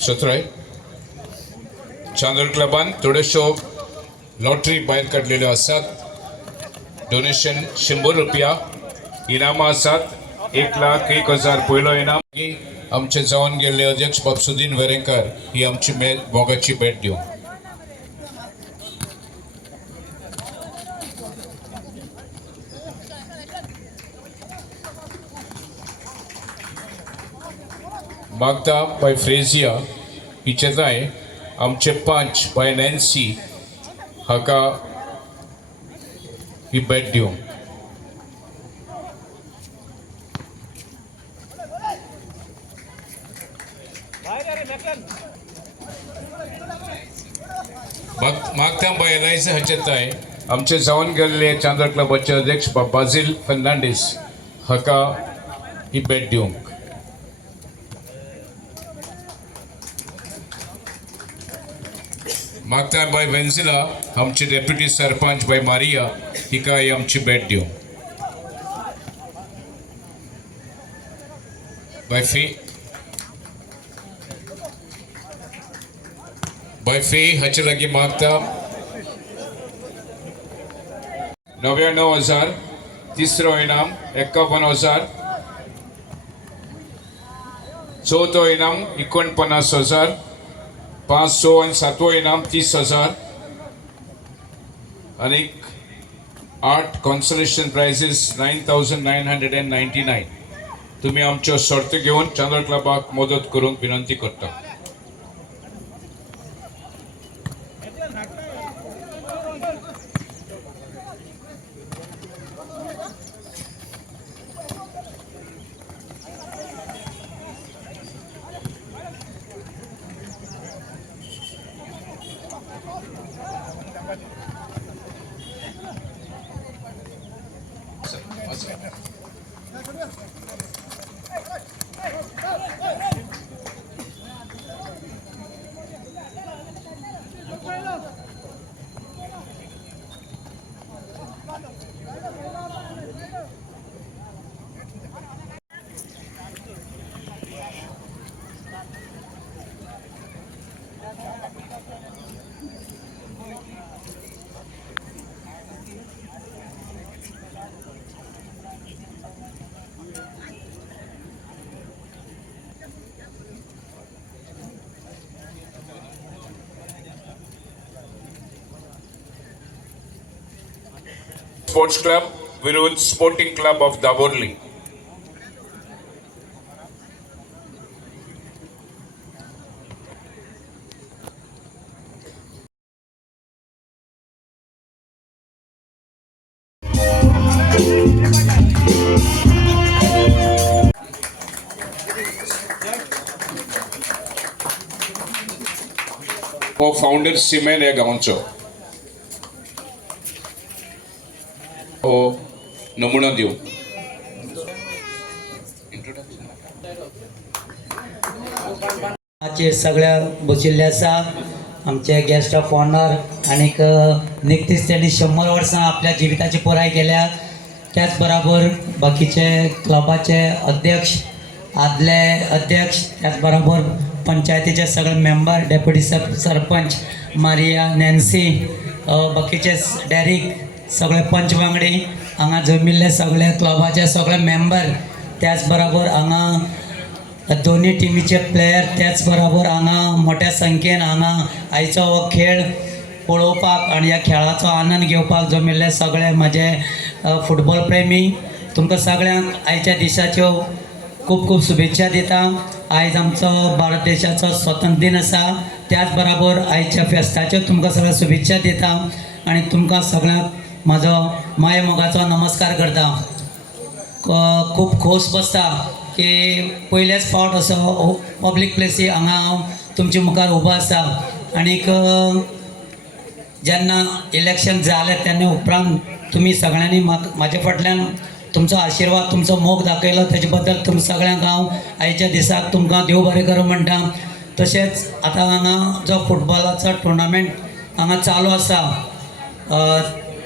सतराय Chandor क्लबान थोड्योशो lottery भायर काडलेल्यो आसात। Donation 100 रुपया। इनामां आसात 1,01,000 पयलो इनाम। आमचे जावन गेल्ले अध्यक्ष बापसुदीन वेरेंकर ही आमची मोगाची भेट दिवंक। मागता बाय फ्रेजिया हिचे जाय आमचे पंच बाय नॅन्सी हाका ही भेट दिवंक। मागता बाय एलायझा हाचे आमचे जावन गेल्ले चांदोर क्लबाचे अध्यक्ष बाजिल फर्नांडीस हाका ही भेट दिवंक। मागता बाय वेंजिला आमचे डेप्युटी सरपंच बाय मारिया हिका ही आमची भेट दिवंक। बाय फे हाचे लागी मागता 99,000। तिसरो इनाम 51,000। चौथो इनाम 49,000। 5, 6 आणि 7वो इनाम 30,000 आणि 8 कॉन्सोलेशन प्राइजेस 9,999। तुम्ही आमच्यो शर्ती घेऊन चांदोर क्लबाक मदत करूंक विनंती करता। स्पोर्ट्स क्लब विरुद्ध स्पोर्टिंग क्लब ऑफ दाबोर्ली। हो फाउंडर सिमेन या गांवचो हो नमुना दिव। सगळ्या बशिल्ले आसा आमचे गेस्ट ऑफ ऑनर आणि निकतीच त्यांनी 100 वर्सां आपल्या जिविताची पुराय केल्या। त्याच बरोबर बाकीचे क्लबाचे अध्यक्ष आदले अध्यक्ष त्याच बरोबर पंचायतीचे सगळे member deputy sarpanch Maria Nancy बाकीचे डॅरिक सगळे पंच वांगडी हांगा जमिल्ले सगळे क्लबाचे सगळे मेंबर त्याच बरोबर हांगा दोन्ही टिमीचे प्लेयर त्याच बरोबर हांगा मोठ्या संख्येन हांगा आयचो हो खेळ पळोवपाक आणि ह्या खेळाचो आनंद घेवपाक जमिल्ले सगळे माझे फुटबॉल प्रेमी तुमकां सगळ्यांक आयच्या दिसाच्यो खूब खूब शुभेच्छा दिता। आयज आमचो भारत देशाचो स्वतंत्र दिन आसा त्याच बरोबर आयच्या फेस्ताच्यो तुमकां सगळ्यांक शुभेच्छा दिता आणि तुमकां सगळ्यांक म्हाजो माय मोगाचो नमस्कार करता। खूब खोस बसता की पयलेच फावट असो पब्लीक प्लेसी हांगा हांव तुमच्या मुखार उबो आसा आनीक जेन्ना इलेक्शन जालें तेन्ना उपरांत तुमी सगळ्यांनी म्हाजे फाटल्यान तुमचो आशिर्वाद तुमचो मोग दाखयलो तेजे बद्दल तुमकां सगळ्यांक हांव आयच्या दिसाक तुमकां देव बरें करूं म्हणटा। तशेंच आतां हांगा जो फुटबॉलाचो टुर्नामेंट हांगा चालू आसा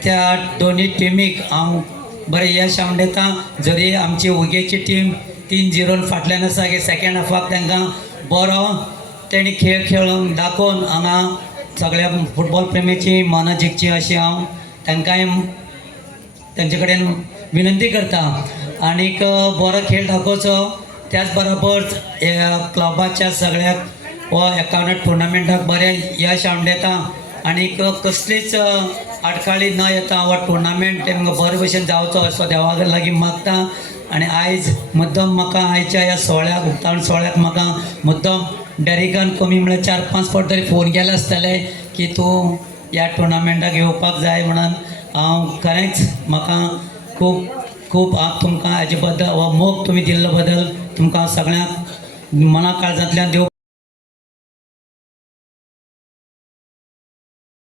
त्या दोन्ही टिमीक हांव बरें यश आवडटा। जरी आमची उगेची टीम 3-0 फाटल्यान आसा की सेकंड हाफाक तांकां बरो तेणी खेळ खेळून दाखोवन हांगा सगळ्या फुटबॉल प्रेमीची मनां जिखची अशी हांव तांकांय तांचे कडेन विनंती करता आनीक बरो खेळ दाखोवचो. त्याच बरोबर क्लबाच्या सगळ्याक हो एकावन्न टुर्नामेंटाक बरें यश हाडून येता आनीक कसलीच आडखाळी न येता हो टुर्नामेंट तेमकां बरे भशेन जावचो असो देवा लागीं मागता. आनी आयज मुद्दम म्हाका आयच्या ह्या सोहळ्याक उक्तावण सोहळ्याक म्हाका मुद्दम डॅरिकान कमी म्हळ्यार 4-5 फावट तरी फोन केले आसतले की तूं ह्या टुर्नामेंटाक येवपाक जाय म्हणून. हांव खरेंच म्हाका खूब खूब तुमकां हाजे बद्दल हो मोग तुमी दिल्ले बद्दल तुमकां सगळ्यांक मना काळजांतल्यान देव